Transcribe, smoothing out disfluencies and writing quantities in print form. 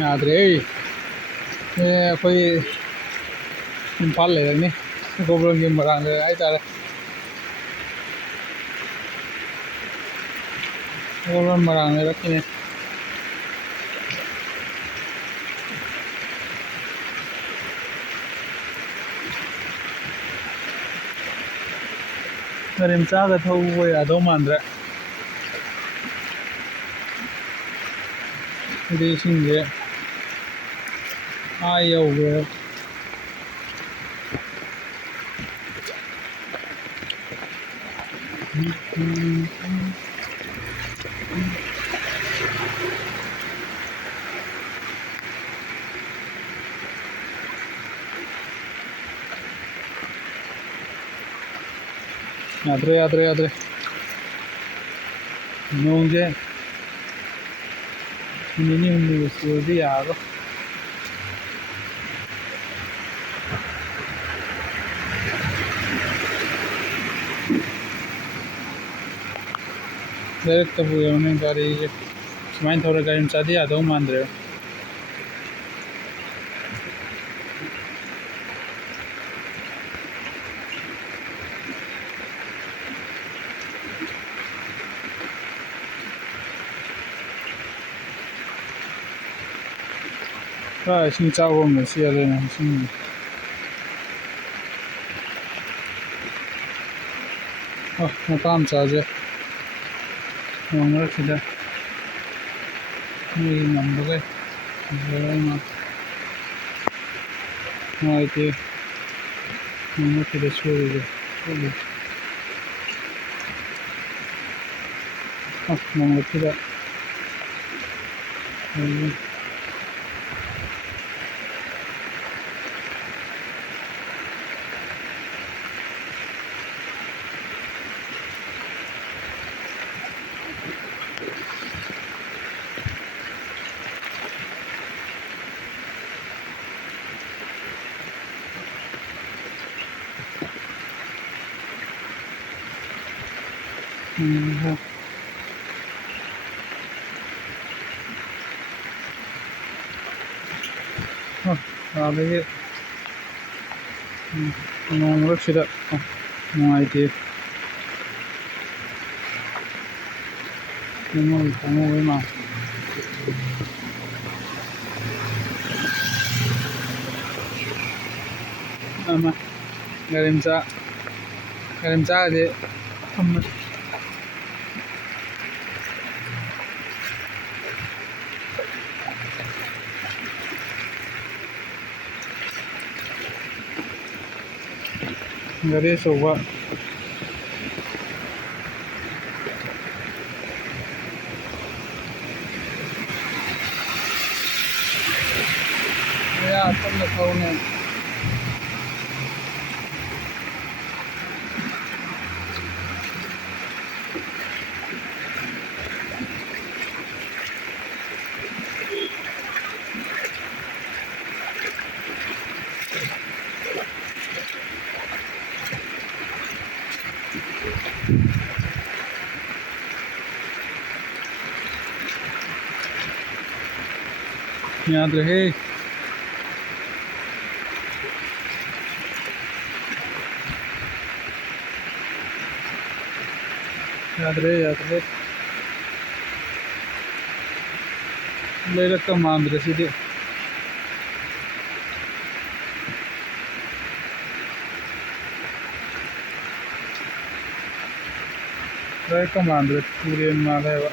ꯌꯥꯗ꯭ꯔꯦ ꯑꯩꯈꯣꯏ ꯏꯝꯐꯥꯜ ꯂꯩꯔꯛꯅꯤ ꯒꯣꯕꯔꯟꯒꯤ ꯃꯔꯥꯡ ꯂꯩꯔꯛ ꯍꯥꯏꯇꯥꯔꯦ ꯒꯣꯕꯔꯟ ꯃꯔꯥꯡ ꯂꯩꯔꯛꯀꯤꯅꯤ ꯒꯥꯔꯤ ꯃꯆꯥꯒ ꯊꯧꯕ ꯌꯥꯗꯧ ꯃꯥꯟꯗ꯭ꯔꯦ ꯍꯥꯏꯗꯤ ꯏꯁꯤꯡꯁꯦ ꯌꯧꯈ꯭ꯔꯦ ꯌꯥꯗ꯭ꯔꯦ ꯅꯣꯡꯁꯦ ꯅꯤꯅꯤ ꯍꯨꯝꯅꯤꯒ ꯆꯨꯔꯗꯤ ꯌꯥꯔꯔꯣꯏ ꯂꯩꯔꯛꯇꯕꯨ ꯌꯦꯡꯉꯨꯅꯦ ꯒꯥꯔꯤꯁꯦ ꯁꯨꯃꯥꯏꯅ ꯊꯧꯔ ꯒꯥꯔꯤ ꯃꯆꯥꯗꯤ ꯌꯥꯗꯧ ꯃꯥꯟꯗ꯭ꯔꯦꯕ ꯏꯁꯤꯡ ꯆꯥꯎꯕꯝꯗ ꯆꯦꯜꯂꯦꯅꯦ ꯏꯁꯤꯡ ꯃꯄꯥ ꯃꯆꯥꯁꯦ ꯅꯣꯡ ꯃꯔꯛꯁꯤꯗ ꯃꯣꯏꯒꯤ ꯉꯝꯕꯈꯩ ꯅꯨꯡꯉꯥꯏꯇꯦ ꯅꯣꯡ ꯃꯔꯛꯁꯤꯗ ꯁꯨꯔꯤꯁꯦ ꯅꯣꯡ ꯃꯔꯛꯁꯤꯗ ꯑꯗꯒꯤ ꯅꯣꯡ ꯃꯔꯛꯁꯤꯗ ꯅꯨꯡꯉꯥꯏꯇꯦ ꯈꯪꯍꯧꯕꯩ ꯃꯥ ꯒꯥꯔꯤ ꯃꯆꯥꯒꯗꯤ ꯊꯝꯃꯦ ꯒꯥꯔꯤ ꯑꯆꯧꯕ ꯇꯞꯅ ꯊꯧꯅꯦ ꯌꯥꯗ꯭ꯔꯦꯍꯦ ꯌꯥꯗ꯭ꯔꯦ ꯂꯩꯔꯛꯀ ꯃꯥꯟꯗ꯭ꯔꯦ ꯁꯤꯗꯤ ꯂꯩꯔꯛꯀ ꯃꯥꯟꯗ꯭ꯔꯦ ꯇꯨꯔꯦꯟ ꯃꯥꯜꯂꯦꯕ